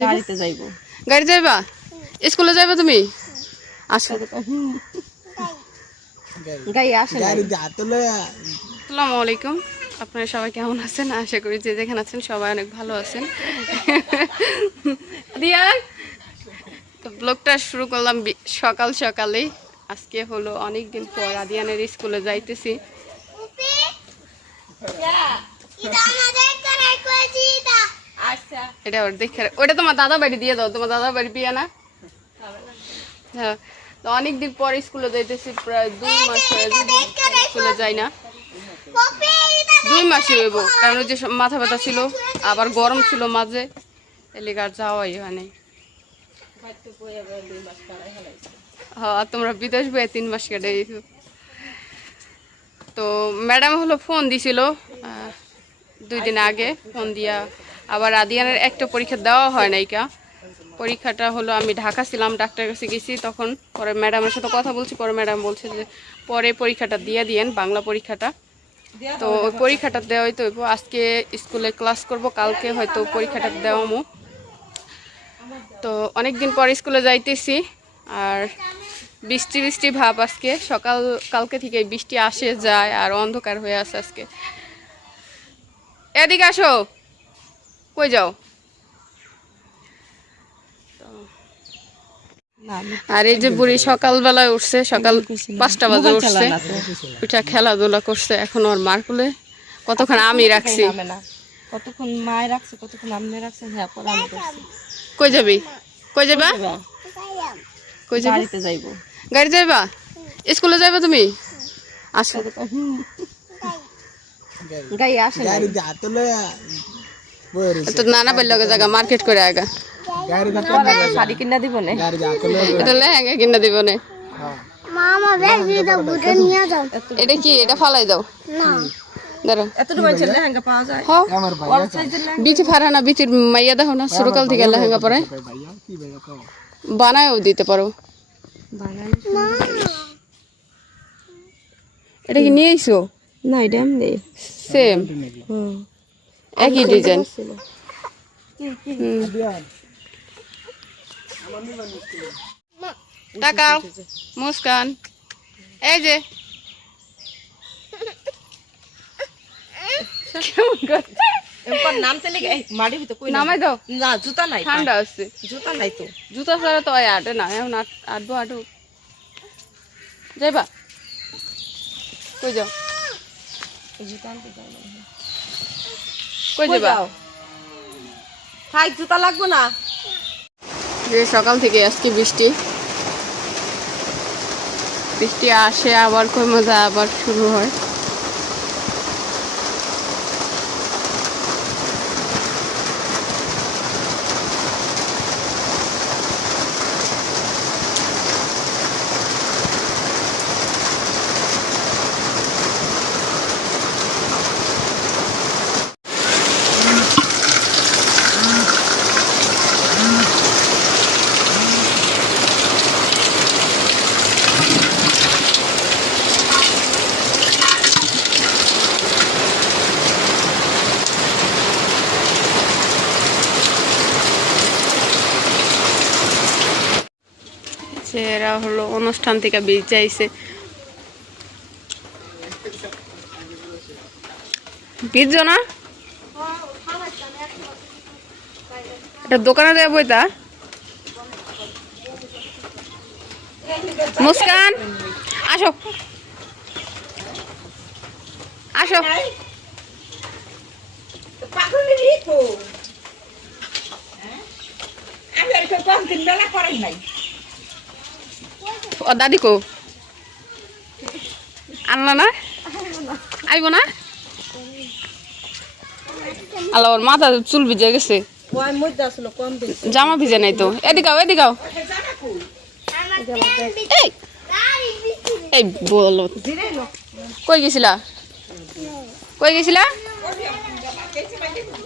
গাড়িতে যাইবো। গাড়ি যাইবা? স্কুলে যাইবা তুমি? আসো। গাড়ি আসে না। আসসালামু আলাইকুম, আপনারা সবাই কেমন আছেন? আশা করি যে যেখানে আছেন সবাই অনেক ভালো আছেন। দিয়া তো ব্লগটা শুরু করলাম সকাল সকালেই। আজকে হলো অনেক দিন পর আদিয়ানের স্কুলে যাইতেছি। এটা ওর দেখে, ওটা তোমার দাদা বাড়ি দিয়ে দাও, তোমার দাদা বাড়ি বিয়ে না? হ্যাঁ, তো অনেকদিন পর স্কুলে যাইতেছি, প্রায় 2 মাস হয়ে যাবে স্কুলে যাই না। 2 মাসই হইব, কারণ ওই যে মাথা ব্যথা ছিল, আবার গরম ছিল মাঝে, এলিগে আর যাওয়াই হয় নাই। হ্যাঁ, তোমরা বিদেশ বয়ে 3 মাস কেটে গেছো। তো ম্যাডাম হলো ফোন দিছিল 2 দিন আগে, ফোন দিয়া আবার আদিয়ানের একটা পরীক্ষা দেওয়া হয় নাই কা। পরীক্ষাটা হলো আমি ঢাকা ছিলাম, ডাক্তারের কাছে গেছি, তখন পরে ম্যাডামের সাথে কথা বলছি, পরে ম্যাডাম বলছে যে পরে পরীক্ষাটা দিয়ে দিয়েন, বাংলা পরীক্ষাটা। তো ওই পরীক্ষাটা দেওয়া হয়তো আজকে স্কুলে ক্লাস করব, কালকে হয়তো পরীক্ষাটা দেওয়ামো। তো অনেকদিন পর স্কুলে যাইতেছি, আর বৃষ্টি বৃষ্টি ভাব আজকে, কালকে থেকে বৃষ্টি আসে যায় আর অন্ধকার হয়ে আছে আজকে। এদিকে আসো, কই যাও? আর এই যে বুড়ি সকালবেলায় উঠছে, সকাল 5টা বাজে উঠছে, ওইটা খেলাধুলা করছে। এখন ওর মার কোলে কতক্ষণ আমি রাখছি, কতক্ষণ মায় রাখছে, কতক্ষণ আমনে রাখছে। হ্যাঁ, পরে আমি করছি। কই যাবি? কই যাবা? কই যাবি? গাড়িতে যাইবো। গাড়ি যাইবা? স্কুলে যাইবা তুমি? আসো। গাড়ি আসে না। তো নানা বাইর লগে জায়গা মার্কেট করে আগা শাড়ি কিনা দিব না, এটা লেহেঙ্গা কিনা দিব না। এটা কি? এটা ফালাই দাও না, এতটুকু মানুষের লেহেঙ্গা পাওয়া যায়। বিচি ফারানা, বিচির মাইয়া দেখো না, ছোটকাল থেকে লেহেঙ্গা পরে বানায়ও দিতে পারো। এটা কি নিয়ে আইছো? না, এটা এমনি সেম, একই ডিজাইন। তাকাও মুস্কান, এই যে নামাই দাও, না জুতা নাই, ঠান্ডা আছে। জুতা নাই তো, জুতা ছাড়া তো আটে না, এখন আটবো আটুক। যাইবা? কই যাও? কই যাবা? থাক, জুতা লাগবো না। যে সকাল থেকে আজকে বৃষ্টি বৃষ্টি আসে, আবার কই মজা আবার শুরু হয়। এরা হলো অনুষ্ঠান থেকে বেঁচে আইছে, বুঝছো না? এটা দোকানে দেয় বইতা। মুস্কান আসো, আসো। ও দাদি কো আনলা না? আইব না? আল্লাহ, ওর মাথা চুল ভিজে গেছে, জামা ভিজে নাই তো। এদিকাও এদিকাও, এই বলো কই গেছিলা? কই গেছিলা?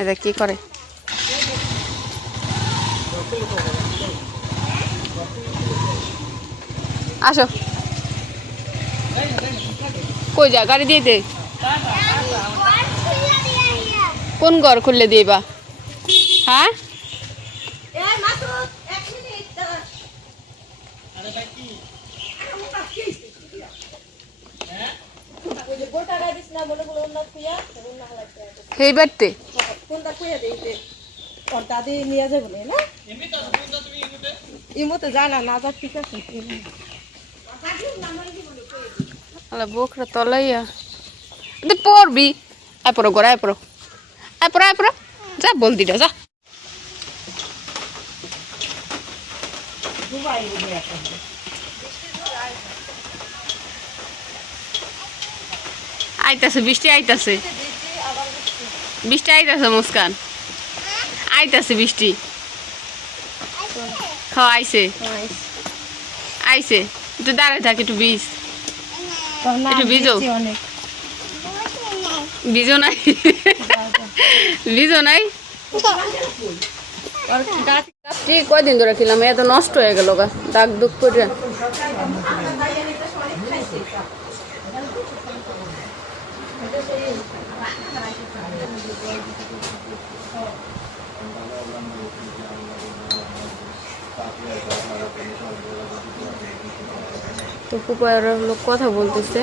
এটা কি করে? আসো, কই যা? গাড়ি দিয়ে দে। কোন ঘর খুললে দিবা? হ্যাঁ, সেই বাড়তে দাদি নিয়ে যাবো না ইমোতে জানা না যা ঠিক আছে বোখরা তলাইয়া তুই পড়বি আয় পড়ো গোড়া আয় পড়ো আয় পড়ো আয় পড়ো যা বল দিটা যা আইতাছে বৃষ্টি আইতাছে বৃষ্টি আইতাছে মুস্কান আইতাছে বৃষ্টি খাওয়া আইছে আইছে একটু দাঁড়ায় থাকে একটু বীজ একটু ভিজো ভিজো নাই ভিজো নাই কয়দিন ধরে খেলাম এত নষ্ট হয়ে গেল গা দাগ দুঃখ করে তো ফুপার লোক কথা বলতেছে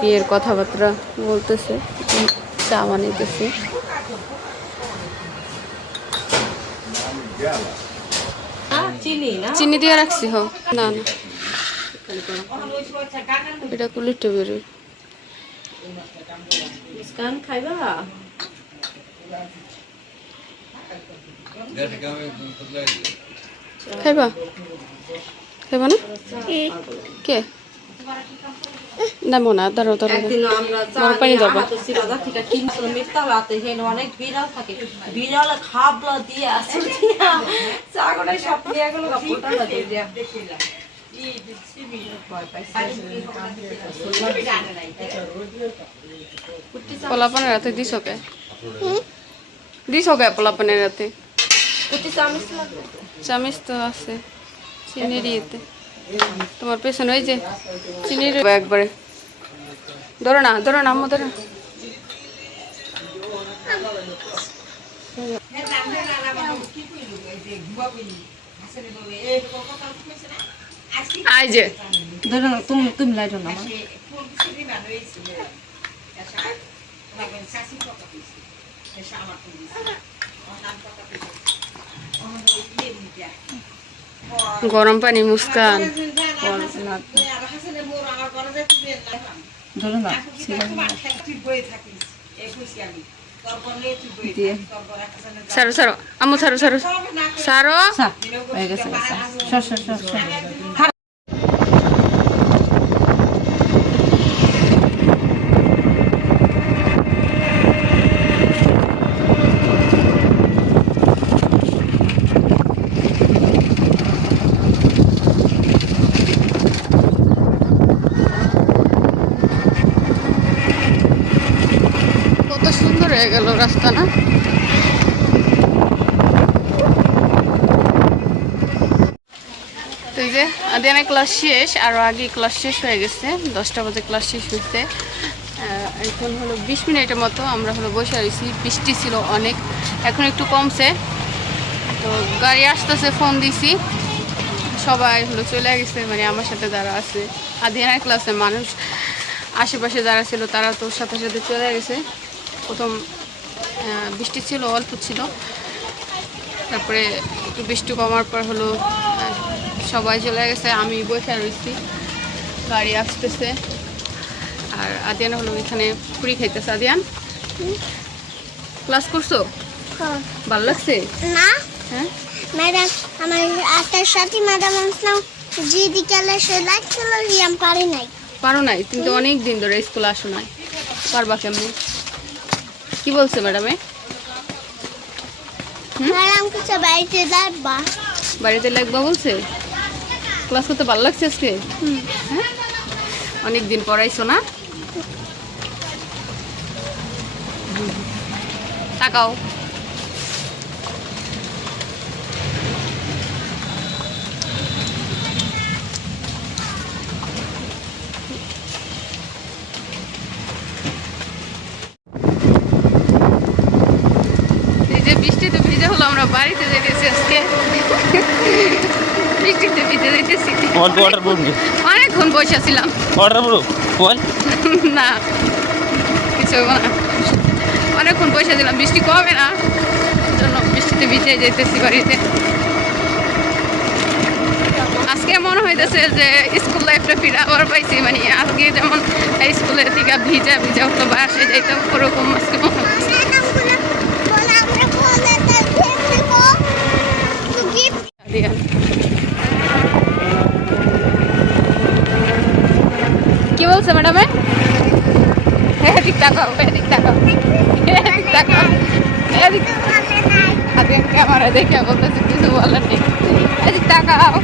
বিয়ের কথাবার্তা বলতেছে চা বানাইতেছে চিনি দিয়ে রাখছি হ না না এটা কুলিটা বেরোয় খাইবা খাইবা খাইবা না কে না মনে দাঁড়ো দাঁড়ো পানি দেবো অনেক বিড়াল থাকে বিড়াল খাবলা দিয়ে আসে ছাগলের সব নিয়ে গেল পোলাপানের রাতে দিস কে দিস কে পোলাপানের রাতে চামিচ তো আছে চিনির ইয়েতে তোমার পেছনে ওই যে চিনির একবারে ধরো না আম্মু ধরো আই যে ধরো তুমি লাইটো না গরম পানি মুস্কান ধরো না সারো সারো আম্মু সারো সারো সারো হয়ে গেছে কত সুন্দর হয়ে গেল রাস্তা না তো এই যে আদিয়ানের ক্লাস শেষ আরও আগে ক্লাস শেষ হয়ে গেছে 10টা বাজে ক্লাস শেষ হয়েছে এখন হলো 20 মিনিটের মতো আমরা হলো বসে রয়েছি বৃষ্টি ছিল অনেক এখন একটু কমছে তো গাড়ি আসতেছে ফোন দিছি সবাই হলো চলে গেছে মানে আমার সাথে যারা আছে আদিয়ানের ক্লাসে মানুষ আশেপাশে যারা ছিল তারা তো সাথে সাথে চলে গেছে প্রথম বৃষ্টি ছিল অল্প ছিল তারপরে একটু বৃষ্টি কমার পর হলো সবাই চলে গেছে আমি বসে রয়েছি গাড়ি আসতেছে আর আদিয়ান হলো এখানে পুরি খাইতেছে আদিয়ান ক্লাস করছো ভালো লাগছে না হ্যাঁ ম্যাডাম আমার আটার সাথে ম্যাডাম আসলাম জি বিকালে সে লাগছিল রিয়াম পারি নাই পারো নাই তুমি তো অনেক দিন ধরে স্কুল আসো নাই পারবা কেমনি কি বলছে ম্যাডামে ম্যাডাম কিছু বাড়িতে যাবা বাড়িতে লাগবা বলছে ক্লাস করতে ভালো লাগছে আজকে হ্যাঁ অনেক দিন পড়াইছো না তাকাও এই যে বৃষ্টিতে ভিজে হলো আমরা বাড়িতে যেতেছি আজকে বৃষ্টিতে ভিজে যাইতেছি। ওয়াটার প্রুফ অনেকক্ষণ বসে ছিলাম। ওয়াটার প্রুফ বল না কিছু হইব না, অনেকক্ষণ বসে ছিলাম, বৃষ্টি কমে না, জন্য বৃষ্টিতে ভিজে যেতেছি বাড়িতে। আজকে মনে হইতেছে যে স্কুল লাইফটা ফিরে আবার পাইছি, মানে আজকে যেমন স্কুলের দিকে ভিজা ভিজা হতো বাসায় যাইতাম, ওরকম আজকে মনে হচ্ছে। কি বলছে ম্যাডামে? এদিক তাকাও, এদিক তাকাও, এদিক তাকাও, এদিক আগে ক্যামেরা দেখে বলতেছে কিছু বলার নেই, এদিক তাকাও।